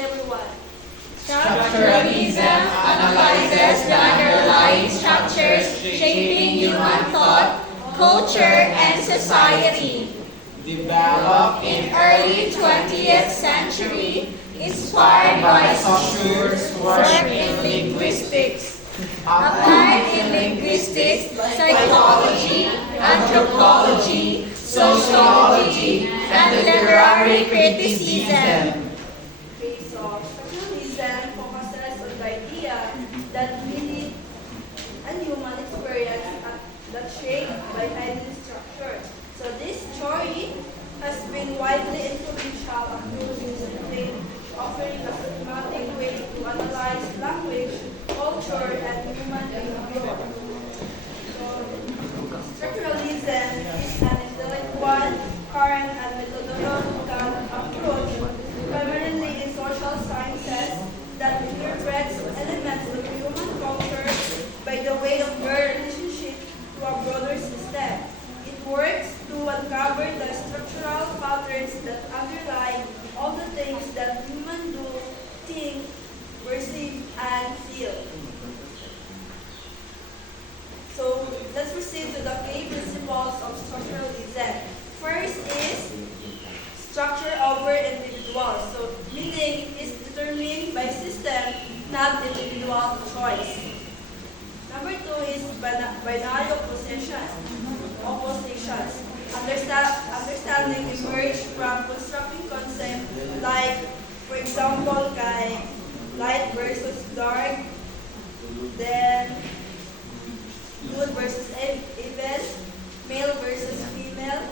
everyone. Structuralism analyzes the underlying structures shaping human thought, culture, and society. Developed In early 20th century, inspired by Saussure's work in linguistics, applied in linguistics, psychology, anthropology, sociology, and literary criticism. Okay, so structuralism focuses on the idea that meaning and human experience are that shaped by hidden structure. So this theory has been widely influential across discipline, offering a systematic way to analyze language, culture, and human behavior. So structuralism is an intellectual, current, and methodological approach, primarily in social sciences, that interprets elements of human culture by the way of their relationship to a broader system. It works to uncover the structural patterns that underlie all the things that humans do, think, perceive, and feel. So let's proceed to the key principles of structuralism. First is structure over individual. So meaning is determined by system, not individual choice. Number two is binary oppositions. Understanding emerge from constructing concepts like, for example, light versus dark, then good versus evil, male versus female,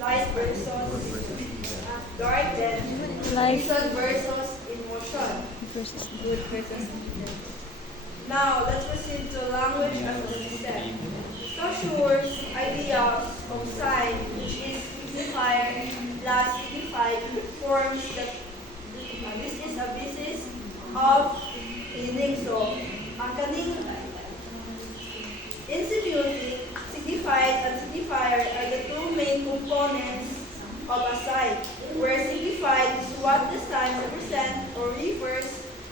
light versus dark, then reason versus emotion, good versus evil. Now, let's proceed to language as a system. Saussure's ideas of sign, which is signifier plus signified, forms that this is a basis of meaning. So, ang kaning insinuity, signified and signifier are the two main components of a sign, where signified is what the sign represents or refers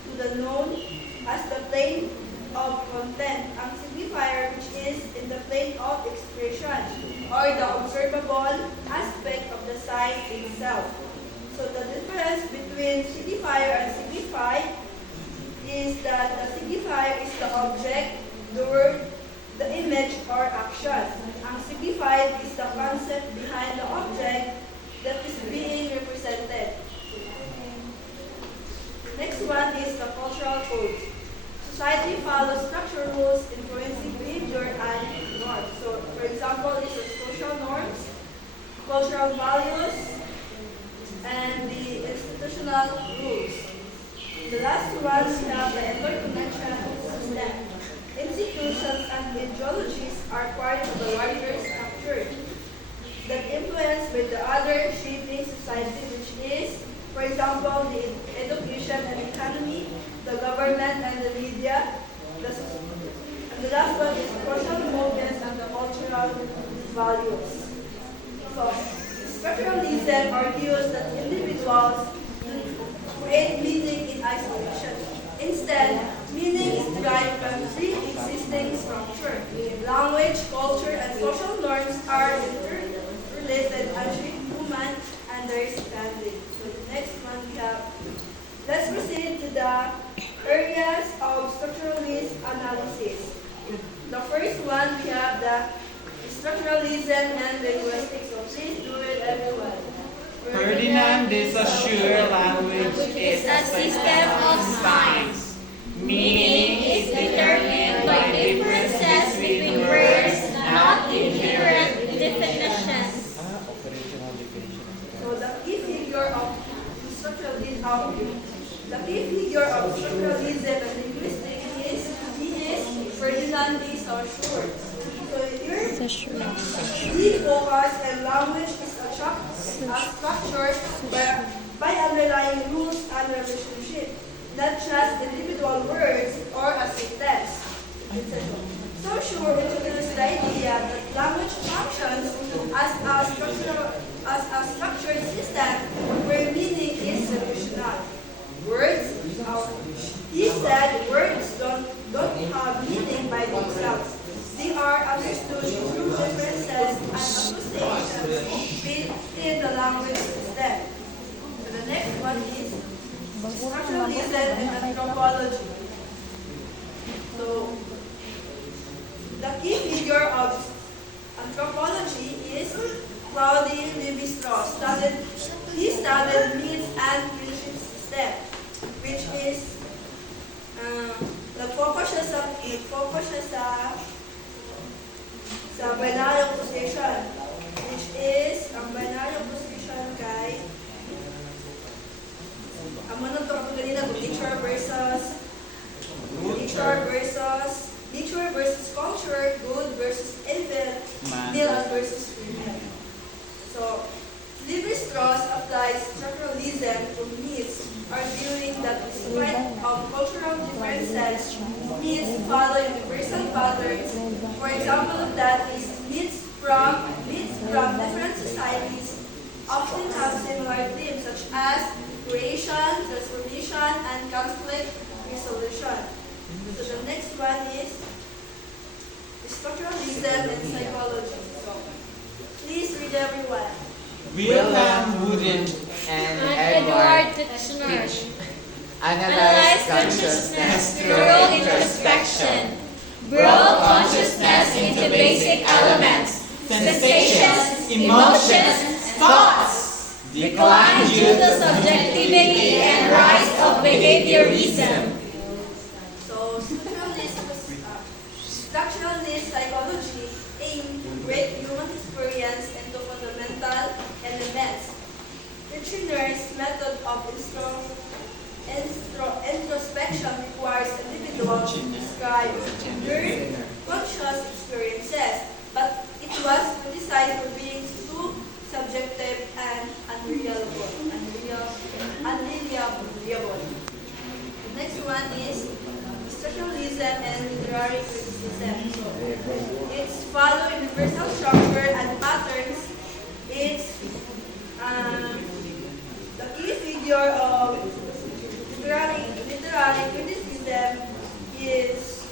to the known as the plane of content, ang signifier which is in the plane of expression or the observable aspect of the sign itself. So the difference between signifier and signified is that the signifier is the object, the word, the image, or action. Ang signified is the concept behind the object that is being represented. Next one is the cultural codes. Society follows structural rules influencing behavior and norms. So, for example, these are social norms, cultural values, and the institutional rules. The last one we have the interconnection system. Institutions and ideologies are part of the larger structure that influence by the other shaping society, which is, for example, the education and economy, the government and the media, and the last one is social movements and the cultural values. So, structuralism argues that individuals create meaning in isolation. Instead, meaning is derived from pre-existing structure. Language, culture, and social norms are interrelated and shape human understanding. So the next one we have, let's proceed to the areas of structuralist analysis. The first one we have the structuralism and linguistics. So please do it, everyone. Ferdinand de Saussure language is A system of signs. Meaning is determined by differences between words, not inherent definitions. So the key figure of structuralism and linguistics is Ferdinand de Saussure. So here, he focus and language is a structure by underlying rules and relationship, not just individual words or a sentence. Saussure introduced the idea that language functions as a structured system where meaning is solutional. structuralism and anthropology. So, the key figure of anthropology is Claude Lévi-Strauss. He studied myths and kinship system, which is nag-focus siya sa binary opposition, which is ang binary opposition kay ang manong to kapag ganina nature versus culture, good versus evil, male versus female. So, Lévi-Strauss applies structuralism to myths, arguing that despite of cultural differences, myths follow universal patterns. For example of that is myths from different societies often have similar themes such as creation, transformation, and conflict resolution. So the next one is structuralism and psychology. So please read everyone. Wilhelm Wundt and Edward Titchener Analyze consciousness through introspection. Broke consciousness into basic elements, sensations, emotions, thoughts. Decline due to subjectivity and rise of behaviorism. So structuralist psychology aims to break human experience into fundamental elements. Titchener's method of introspection requires individuals to describe their conscious experiences, but it was criticized for being too subjective and unreliable. The next one is structuralism and literary criticism. So it's follow universal structure and patterns. It's the key figure of literary criticism is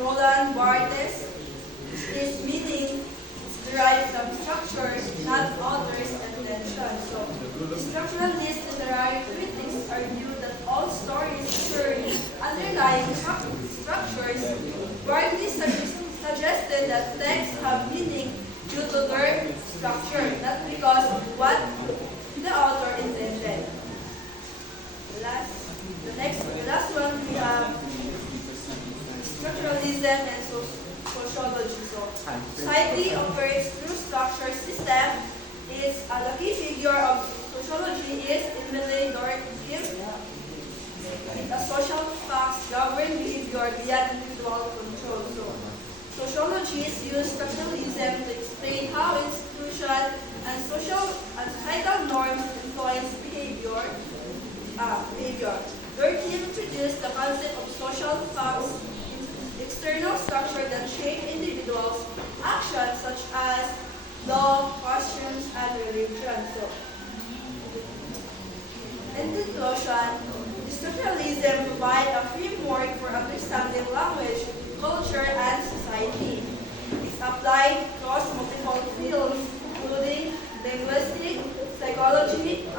Roland Barthes. His meaning is derived from structure, not author's intention. So, structuralist literary critics argue that all stories share underlying structures. Barthes suggested that texts have meaning due to their structure, not because of what the author intended. The last one we have structuralism and sociology. So, society operates through structure system. The key figure of sociology is Emile Durkheim. The social facts govern behavior beyond individual control. So, sociologists use structuralism to explain how institutions and societal norms influence behavior. Durkheim introduced the concept of social facts, external structure that shape individuals' actions such as law, customs, and religion. So, in conclusion, structuralism provides a framework for understanding language, culture, and society. It's applied across multiple fields, including linguistics, psychology,